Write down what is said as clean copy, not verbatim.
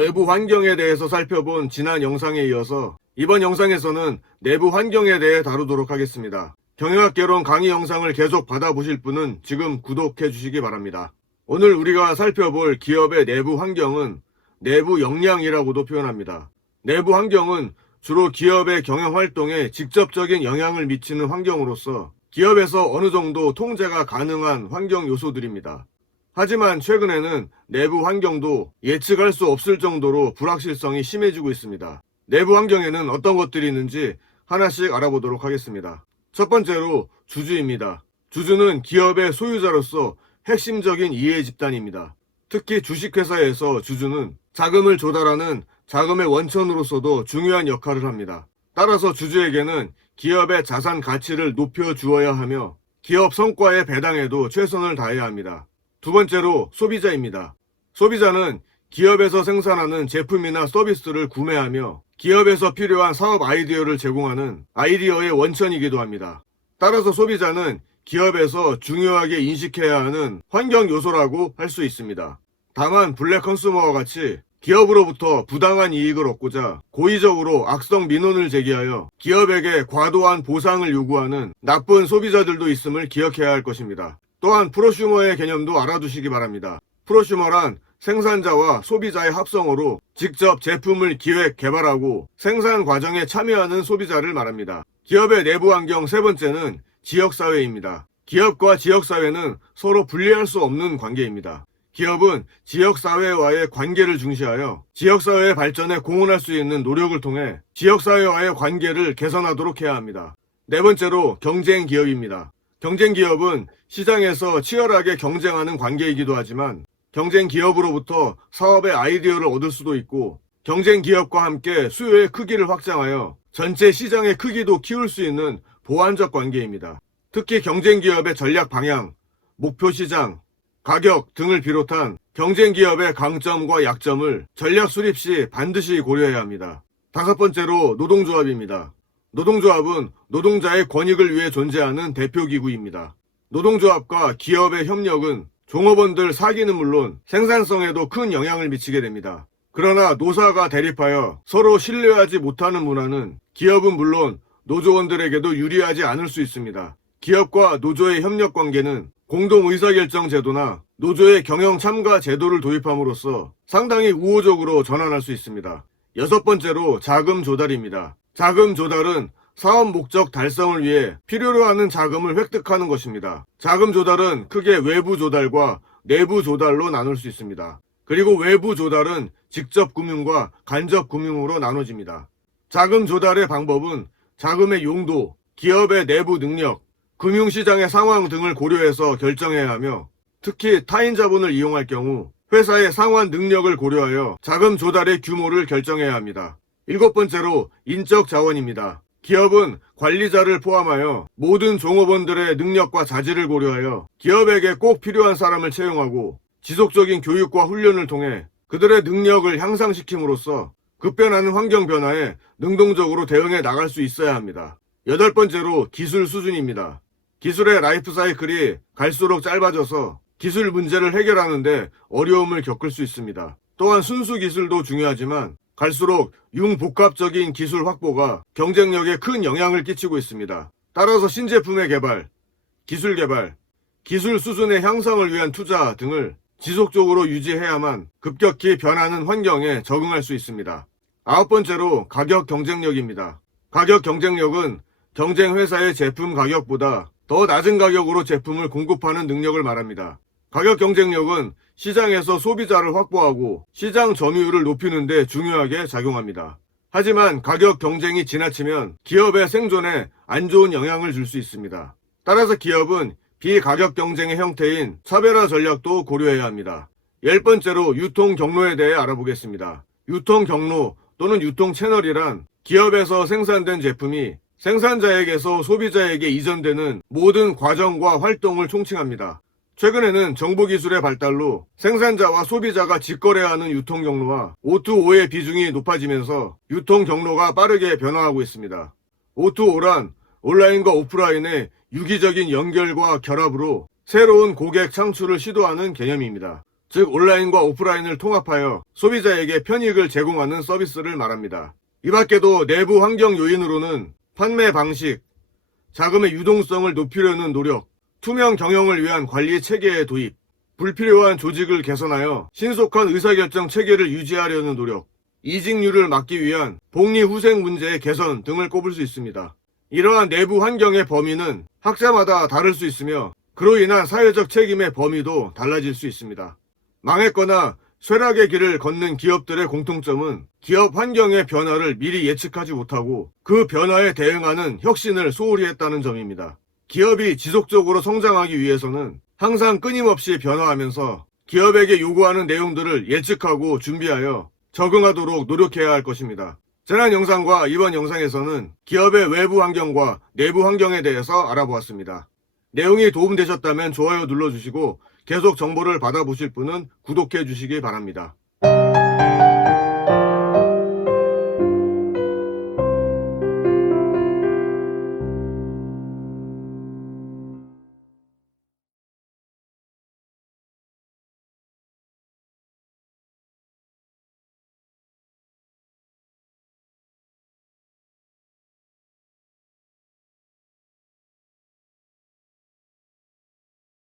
외부 환경에 대해서 살펴본 지난 영상에 이어서 이번 영상에서는 내부 환경에 대해 다루도록 하겠습니다. 경영학개론 강의 영상을 계속 받아보실 분은 지금 구독해 주시기 바랍니다. 오늘 우리가 살펴볼 기업의 내부 환경은 내부 역량이라고도 표현합니다. 내부 환경은 주로 기업의 경영 활동에 직접적인 영향을 미치는 환경으로서 기업에서 어느 정도 통제가 가능한 환경 요소들입니다. 하지만 최근에는 내부 환경도 예측할 수 없을 정도로 불확실성이 심해지고 있습니다. 내부 환경에는 어떤 것들이 있는지 하나씩 알아보도록 하겠습니다. 첫 번째로 주주입니다. 주주는 기업의 소유자로서 핵심적인 이해 집단입니다. 특히 주식회사에서 주주는 자금을 조달하는 자금의 원천으로서도 중요한 역할을 합니다. 따라서 주주에게는 기업의 자산 가치를 높여 주어야 하며 기업 성과의 배당에도 최선을 다해야 합니다. 두 번째로 소비자입니다. 소비자는 기업에서 생산하는 제품이나 서비스를 구매하며 기업에서 필요한 사업 아이디어를 제공하는 아이디어의 원천이기도 합니다. 따라서 소비자는 기업에서 중요하게 인식해야 하는 환경 요소라고 할 수 있습니다. 다만 블랙 컨슈머와 같이 기업으로부터 부당한 이익을 얻고자 고의적으로 악성 민원을 제기하여 기업에게 과도한 보상을 요구하는 나쁜 소비자들도 있음을 기억해야 할 것입니다. 또한 프로슈머의 개념도 알아두시기 바랍니다. 프로슈머란 생산자와 소비자의 합성어로 직접 제품을 기획, 개발하고 생산 과정에 참여하는 소비자를 말합니다. 기업의 내부 환경 세 번째는 지역사회입니다. 기업과 지역사회는 서로 분리할 수 없는 관계입니다. 기업은 지역사회와의 관계를 중시하여 지역사회의 발전에 공헌할 수 있는 노력을 통해 지역사회와의 관계를 개선하도록 해야 합니다. 네 번째로 경쟁기업입니다. 경쟁기업은 시장에서 치열하게 경쟁하는 관계이기도 하지만 경쟁기업으로부터 사업의 아이디어를 얻을 수도 있고 경쟁기업과 함께 수요의 크기를 확장하여 전체 시장의 크기도 키울 수 있는 보완적 관계입니다. 특히 경쟁기업의 전략 방향, 목표 시장, 가격 등을 비롯한 경쟁기업의 강점과 약점을 전략 수립 시 반드시 고려해야 합니다. 다섯 번째로 노동조합입니다. 노동조합은 노동자의 권익을 위해 존재하는 대표기구입니다. 노동조합과 기업의 협력은 종업원들 사기는 물론 생산성에도 큰 영향을 미치게 됩니다. 그러나 노사가 대립하여 서로 신뢰하지 못하는 문화는 기업은 물론 노조원들에게도 유리하지 않을 수 있습니다. 기업과 노조의 협력 관계는 공동 의사결정 제도나 노조의 경영 참가 제도를 도입함으로써 상당히 우호적으로 전환할 수 있습니다. 여섯 번째로 자금 조달입니다. 자금 조달은 사업 목적 달성을 위해 필요로 하는 자금을 획득하는 것입니다. 자금 조달은 크게 외부 조달과 내부 조달로 나눌 수 있습니다. 그리고 외부 조달은 직접 금융과 간접 금융으로 나눠집니다. 자금 조달의 방법은 자금의 용도, 기업의 내부 능력, 금융시장의 상황 등을 고려해서 결정해야 하며 특히 타인 자본을 이용할 경우 회사의 상환 능력을 고려하여 자금 조달의 규모를 결정해야 합니다. 일곱 번째로 인적 자원입니다. 기업은 관리자를 포함하여 모든 종업원들의 능력과 자질을 고려하여 기업에게 꼭 필요한 사람을 채용하고 지속적인 교육과 훈련을 통해 그들의 능력을 향상시킴으로써 급변하는 환경 변화에 능동적으로 대응해 나갈 수 있어야 합니다. 여덟 번째로 기술 수준입니다. 기술의 라이프 사이클이 갈수록 짧아져서 기술 문제를 해결하는데 어려움을 겪을 수 있습니다. 또한 순수 기술도 중요하지만 갈수록 융복합적인 기술 확보가 경쟁력에 큰 영향을 끼치고 있습니다. 따라서 신제품의 개발, 기술 수준의 향상을 위한 투자 등을 지속적으로 유지해야만 급격히 변하는 환경에 적응할 수 있습니다. 아홉 번째로 가격 경쟁력입니다. 가격 경쟁력은 경쟁 회사의 제품 가격보다 더 낮은 가격으로 제품을 공급하는 능력을 말합니다. 가격 경쟁력은 시장에서 소비자를 확보하고 시장 점유율을 높이는 데 중요하게 작용합니다. 하지만 가격 경쟁이 지나치면 기업의 생존에 안 좋은 영향을 줄 수 있습니다. 따라서 기업은 비가격 경쟁의 형태인 차별화 전략도 고려해야 합니다. 열 번째로 유통 경로에 대해 알아보겠습니다. 유통 경로 또는 유통 채널이란 기업에서 생산된 제품이 생산자에게서 소비자에게 이전되는 모든 과정과 활동을 총칭합니다. 최근에는 정보기술의 발달로 생산자와 소비자가 직거래하는 유통경로와 O2O의 비중이 높아지면서 유통경로가 빠르게 변화하고 있습니다. O2O란 온라인과 오프라인의 유기적인 연결과 결합으로 새로운 고객 창출을 시도하는 개념입니다. 즉 온라인과 오프라인을 통합하여 소비자에게 편익을 제공하는 서비스를 말합니다. 이 밖에도 내부 환경 요인으로는 판매 방식, 자금의 유동성을 높이려는 노력, 투명 경영을 위한 관리 체계의 도입, 불필요한 조직을 개선하여 신속한 의사결정 체계를 유지하려는 노력, 이직률을 막기 위한 복리후생 문제의 개선 등을 꼽을 수 있습니다. 이러한 내부 환경의 범위는 학자마다 다를 수 있으며 그로 인한 사회적 책임의 범위도 달라질 수 있습니다. 망했거나 쇠락의 길을 걷는 기업들의 공통점은 기업 환경의 변화를 미리 예측하지 못하고 그 변화에 대응하는 혁신을 소홀히 했다는 점입니다. 기업이 지속적으로 성장하기 위해서는 항상 끊임없이 변화하면서 기업에게 요구하는 내용들을 예측하고 준비하여 적응하도록 노력해야 할 것입니다. 지난 영상과 이번 영상에서는 기업의 외부 환경과 내부 환경에 대해서 알아보았습니다. 내용이 도움되셨다면 좋아요 눌러주시고 계속 정보를 받아보실 분은 구독해 주시기 바랍니다.